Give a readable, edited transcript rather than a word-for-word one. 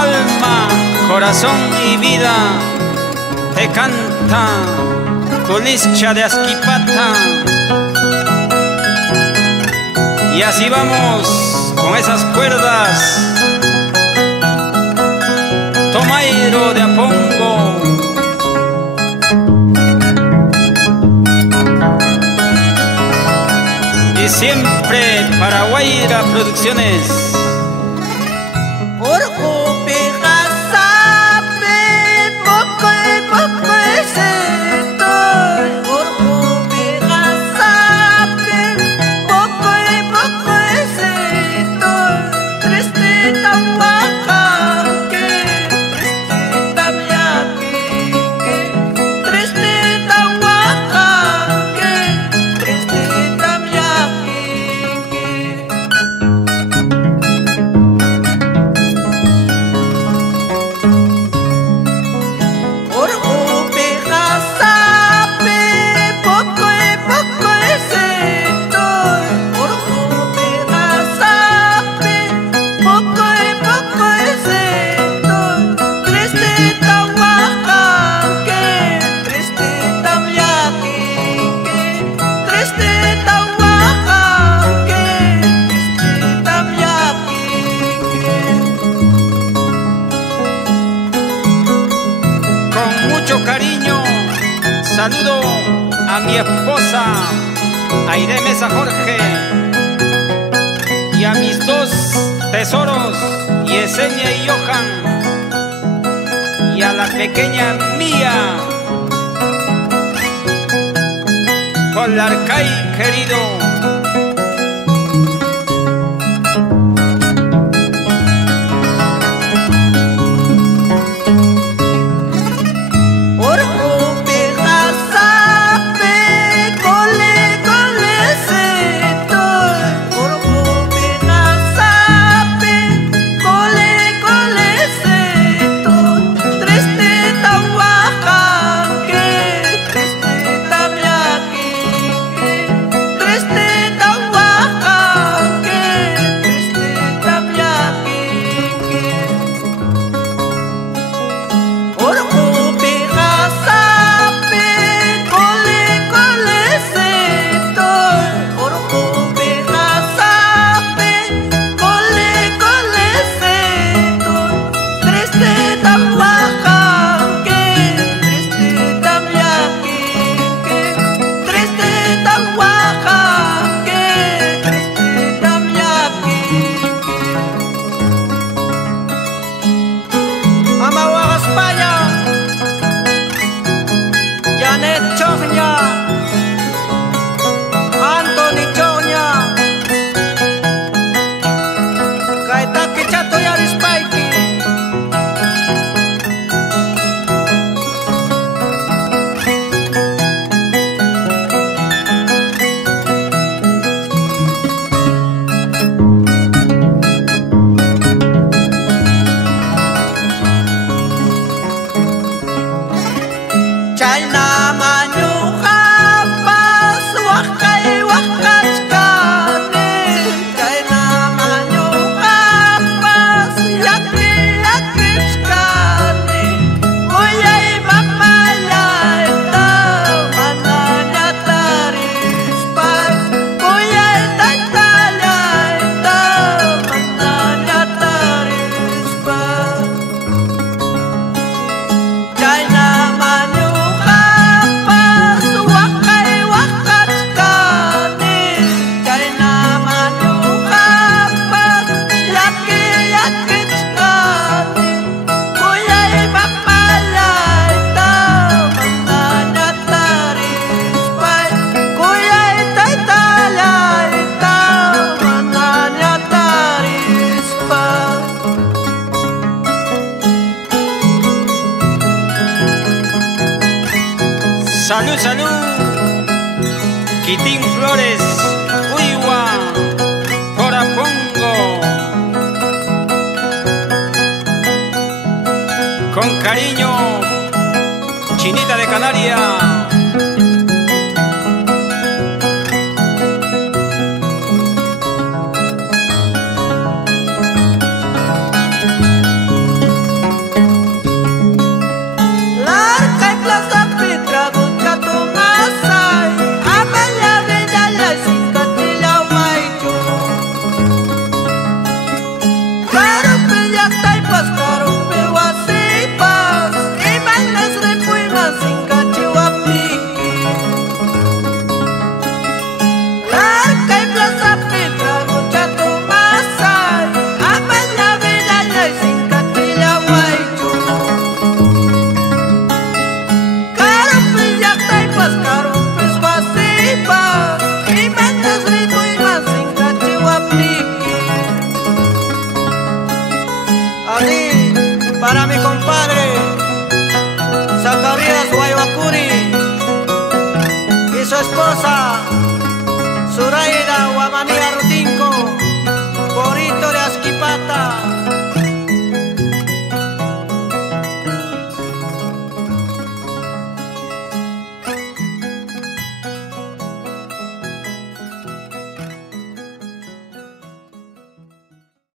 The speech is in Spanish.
alma, corazón y vida te canta Culischa de Asquipata. Y así vamos con esas cuerdas, Tomairo de Apongo. Y siempre para Guaira Producciones. Cariño, saludo a mi esposa Aide Mesa Jorge y a mis dos tesoros Yesenia y Johan, y a la pequeña Mía Polarcay querido. Salud, salud, Quitín Flores, Uigua, Corapongo. Con cariño, Chinita de Canaria. para mi compadre Zacarías Guayabacuri y su esposa Zuraida Guamanía Rutinco, Porito de Asquipata.